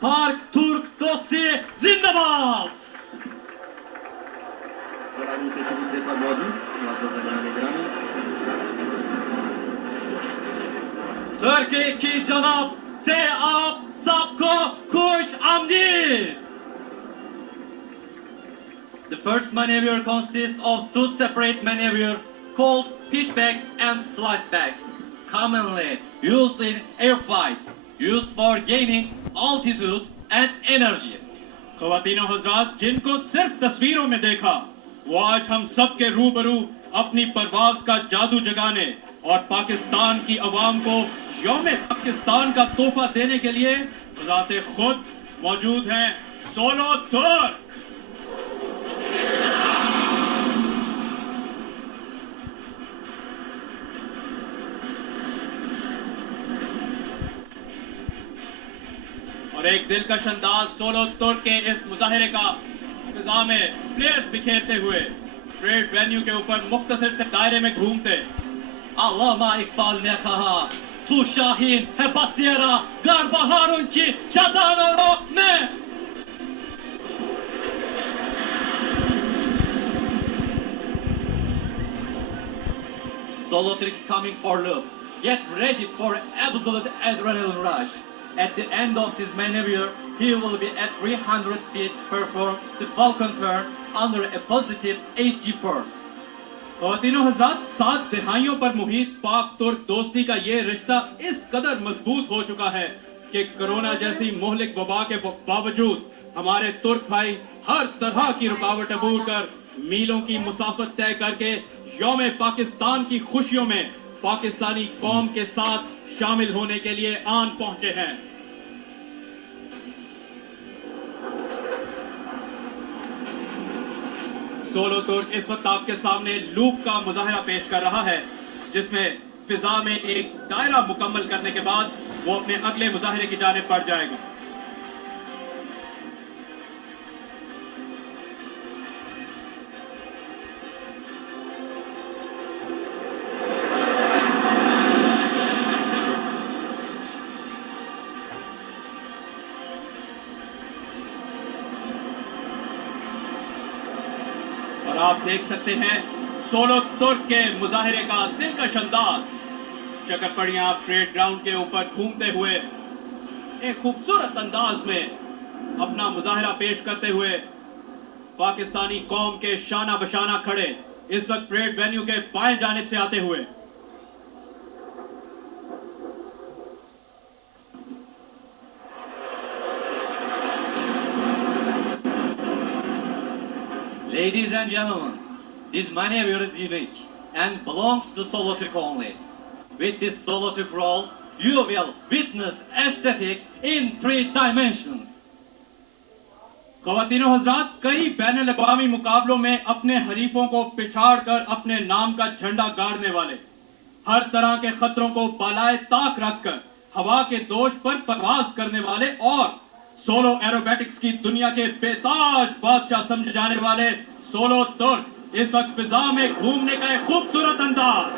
Park Turk Dosti Zindabad! सलामी के चबूतरे पर मौजूद निगरानी Turkey ki janab se aap sabko khush amdeed! The first maneuver consists of two separate maneuvers called pitchback and flightback, commonly used in airfights, used for gaining altitude and energy. ख़वातीन और हज़रात, जिनको सिर्फ तस्वीरों में देखा, वो आज हम सब के रूबरू अपनी परवाज का जादू जगाने और पाकिस्तान की अवाम को यौम पाकिस्तान का तोहफा देने के लिए ज़ाते खुद मौजूद हैं सोलो तुर्क। और एक दिलकश अंदाज सोलो तुर्क के इस मुजाहिरे का फिजा में प्लेयर्स बिखेरते हुए ट्रेड वेन्यू के ऊपर मुख्तसर से दायरे में घूमते। Allama Iqbal ne khaha, tu Shahin he pasiera, garba harun ki chadano ne. Solo tricks coming for loop. Get ready for absolute adrenaline rush. At the end of this maneuver, he will be at 300 feet to perform the Falcon turn under a positive 8G force. ख़वातीनो हज़रात, 7 दिहाइयों पर मुहित पाक तुर्क दोस्ती का ये रिश्ता इस कदर मजबूत हो चुका है कि कोरोना जैसी मोहलिक वबा के बावजूद हमारे तुर्क भाई हर तरह की रुकावट अबूर कर मीलों की मुसाफत तय करके यौम पाकिस्तान की खुशियों में पाकिस्तानी कौम के साथ शामिल होने के लिए आन पहुंचे हैं। सोलो तुर्क इस वक्त आपके सामने लूप का मुजाहिरा पेश कर रहा है, जिसमें फिजा में एक दायरा मुकम्मल करने के बाद वो अपने अगले मुजाहिरे की जानिब बढ़ जाएगा। आप देख सकते हैं सोलो तुर्क के मुजाहिरे का दिलकश अंदाज। चकरपड़ियां ट्रेड ग्राउंड के ऊपर घूमते हुए एक खूबसूरत अंदाज में अपना मुजाहिरा पेश करते हुए पाकिस्तानी कौम के शाना बशाना खड़े इस वक्त ट्रेड वेन्यू के बाएं जानिब से आते हुए। Ladies and gentlemen, this maneuver is unique and belongs to Solo Turk only. With this Solo Turk roll, you will witness aesthetic in 3 dimensions. ख़वातीनो हज़रात, कई बैनुल अक़वामी मुकाबलों में अपने हरीफों को पिछाड़ कर अपने नाम का झंडा गाड़ने वाले, हर तरह के खतरों को बालाए ताक रखकर हवा के दोष पर परवाज करने वाले और सोलो एरोबैटिक्स की दुनिया के बेताज बादशाह समझे जाने वाले सोलो तुर्क इस वक्त फिजा में घूमने का एक खूबसूरत अंदाज।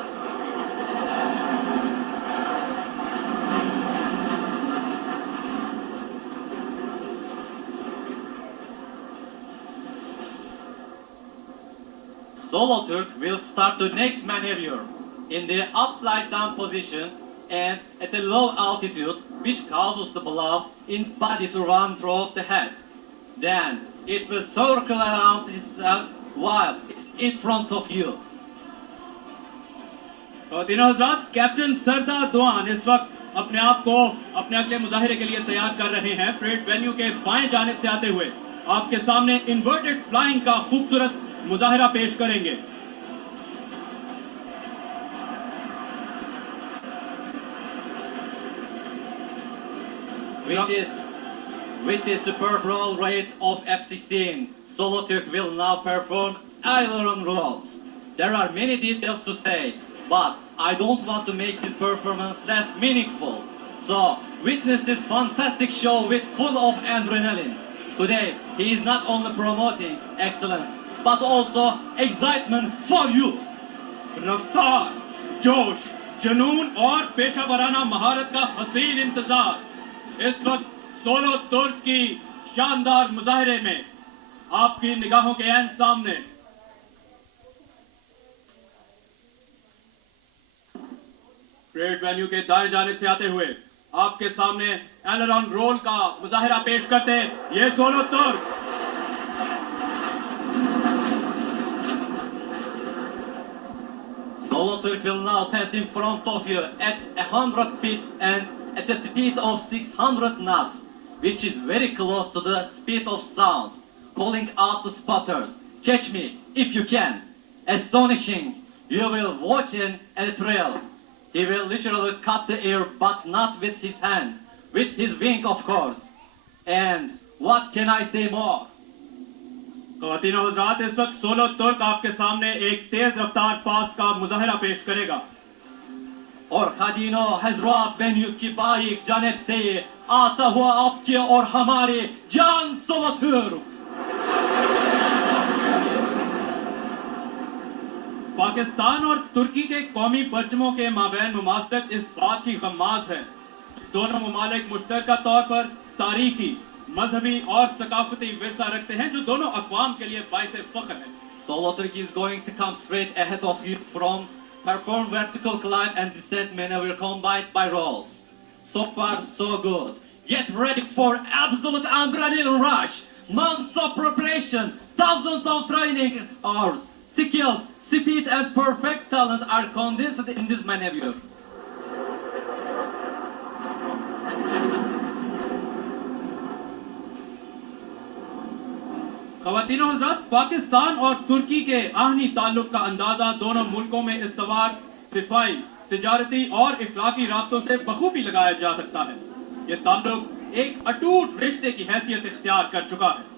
Solo Turk will start the next maneuver in the upside down position and at a low altitude, which causes the blow in body to run through the head. Then it will circle around itself while it's in front of you. ख़वातीनो Hazrat, captain सरदार दुआन इस वक्त अपने आप को अपने अगले मुजाहिरे के लिए तैयार कर रहे हैं। ट्रेड वेन्यू के बाएं जानिब से आते हुए आपके सामने इन्वर्टेड फ्लाइंग का खूबसूरत मुजाहिरा पेश करेंगे। With the superb roll rate of F-16, Solo Turk will now perform aileron rolls. There are many details to say, but I don't want to make this performance less meaningful. So, witness this fantastic show with full of adrenaline. Today, he is not only promoting excellence, but also excitement for you. रफ्तार, जोश, जुनून और पेशा वराना महारत का हसीन इंतजार इस वक्त सोलो तुर्क की शानदार मुजाहिरे में आपकी निगाहों के ऐन सामने ट्रेड वैल्यू के दाएं जानिब से आते हुए आपके सामने एलरॉन रोल का मुजाहिरा पेश करते ये सोलो तुर्क। Solo Turk will now pass in front of you at 100 feet and at a speed of 600 knots, which is very close to the speed of sound, calling out the spotters. Catch me if you can. Astonishing. You will watch a trail. He will literally cut the air, but not with his hand, with his wing, of course. And what can I say more? ख़वातीनो हज़रात, इस वक्त solo तुर्क आपके सामने एक तेज रफ्तार पास का मुजाहिरा पेश करेगा। और खदीनो हजरात बेन्यू की बाइक जानब से आता हुआ आपके और हमारे जान सोलो तुर्क। पाकिस्तान और तुर्की के कौमी परचमों के माबैन मुमासलत इस बात की गम्माज है, दोनों ममालिक मुश्तरका तौर पर तारीखी, मजहबी और सकाफती विरसा रखते हैं जो दोनों अक़वाम के लिए बाइसे फ़ख्र है। Solo Turkey is going to come straight ahead of you from perform vertical climb and descent maneuver combined by rolls. So far, so good. Get ready for absolute adrenaline rush. Months of preparation, thousands of training hours, skills, speed and perfect talent are condensed in this maneuver. ख़वातीनो हज़रात, पाकिस्तान और तुर्की के आहनी ताल्लुक का अंदाज़ा दोनों मुल्कों में इस्तवार, दिफाई, तिजारती और इखलाकी राब्तों से बखूबी लगाया जा सकता है। ये ताल्लुक एक अटूट रिश्ते की हैसियत इख्तियार कर चुका है।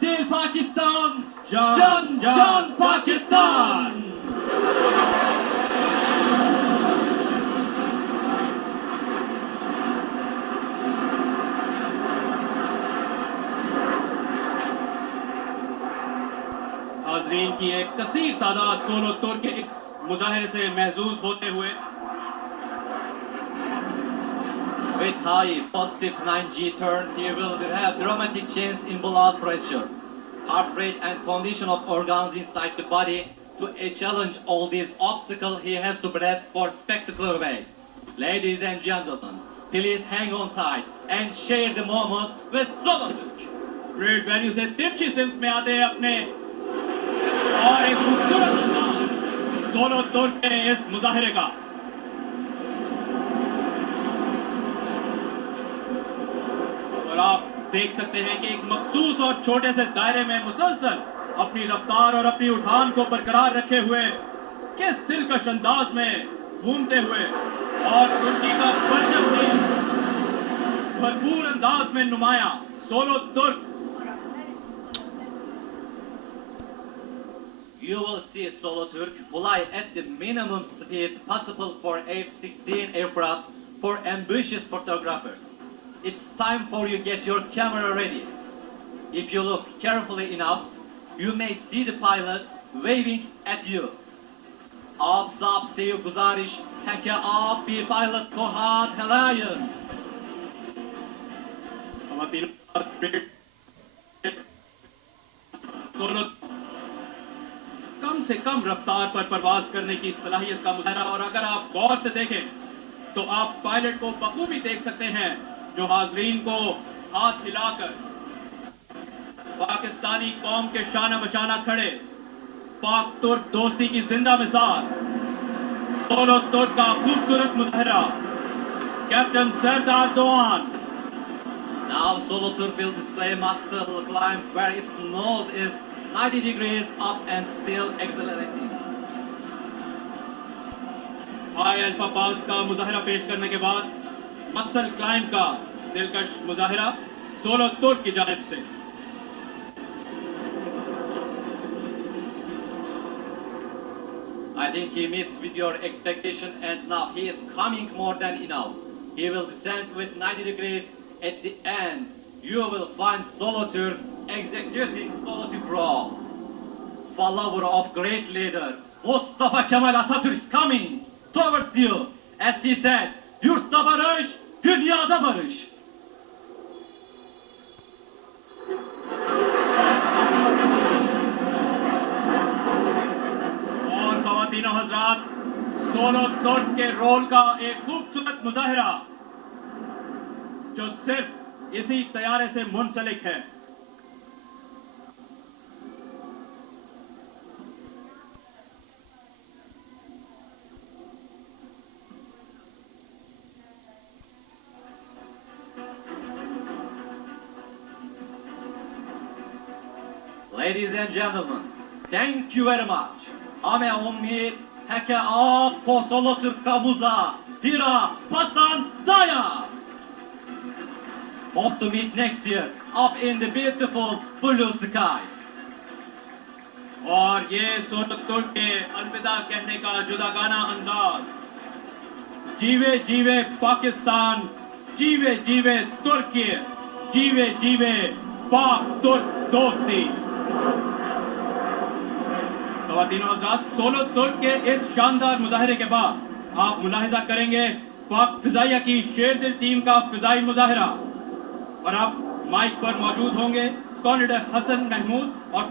दिल पाकिस्तान, जान जान पाकिस्तान। हाज़रीन की एक कसीर तादाद सोलो तुर्क के इस मुजाहिरे से महजूज होते हुए With high positive 9G turn, he will have dramatic change in blood pressure, heart rate and condition of organs inside the body. To challenge all these obstacles, he has to breathe for spectacular way. Ladies and gentlemen, please hang on tight and share the moment with Solo Turk. Red value से तिरछी सिमत में आते हैं अपने और एक खूबसूरत अंदाज सोलो तुर्क के इस मुजाहिरे का। और आप देख सकते हैं कि एक मखसूस और छोटे से दायरे में मुसलसल अपनी रफ्तार और अपनी उठान को बरकरार रखे हुए किस दिलकश अंदाज में घूमते हुए और तुर्की का परचम भी भरपूर अंदाज में नुमाया सोलो तुर्क। You will see Solo Turk fly at the minimum speed possible for F-16 aircraft for ambitious photographers. It's time for you to get your camera ready. If you look carefully enough, you may see the pilot waving at you. आप सबसे गुजारिश है कि आप भी pilot को हाथ हिलाएं। कम से कम रफ्तार पर परवाज करने की सलाहियत का मुजाहरा, और अगर आप गौर से देखें तो आप पायलट को बखूबी देख सकते हैं जो हाजरीन को हाथ हिलाकर पाकिस्तानी कौम के शाना बशाना खड़े पाक तुर्क दोस्ती की जिंदा मिसाल सोलो तुर्क का खूबसूरत मुजाहरा captain Sardar दोआन। Now Solo Turk will display muscle climb where its nose is 90 degrees up and still accelerating. High alpha pass का मुजाहरा पेश करने के बाद मसल क्लाइंब का दिलकश मुजाहरा सोलो तुर्क की जानिब से। I think he meets with your expectation and now he is coming more than enough. He will descend with 90 degrees at the end. you will find Solotürk executing Solotürk role. Follower of great leader Mustafa Kemal Atatürk is coming towards you. As he said, yurtta barış, dünyada barış. और ख़वातीनो हज़रात, solo तुर्क के role का एक खूबसूरत मुजाहिरा जो सिर्फ इसी तैयारे से मुंसलिक है। Ladies and gentlemen, thank you very much. हमें उम्मीद है कि आपको Solotürk का मुजा हीरा पसंद आया. Hope to meet next year up in the beautiful blue sky. और ये सोलो तुर्क के अलविदा कहने का जुदागाना अंदाज, जीवे जीवे पाकिस्तान, जीवे जीवे तुर्की, जीवे जीवे पाक तुर्क दोस्ती। ख़वातीनो हज़रात, सोलो तुर्क के इस शानदार मुजाहिरे के बाद आप मुलाहिजा करेंगे पाक फिजाइया की शेर दिल टीम का फिजाई मुजाहिरा। और अब माइक पर मौजूद होंगे स्क्वाड्रन लीडर हसन महमूद और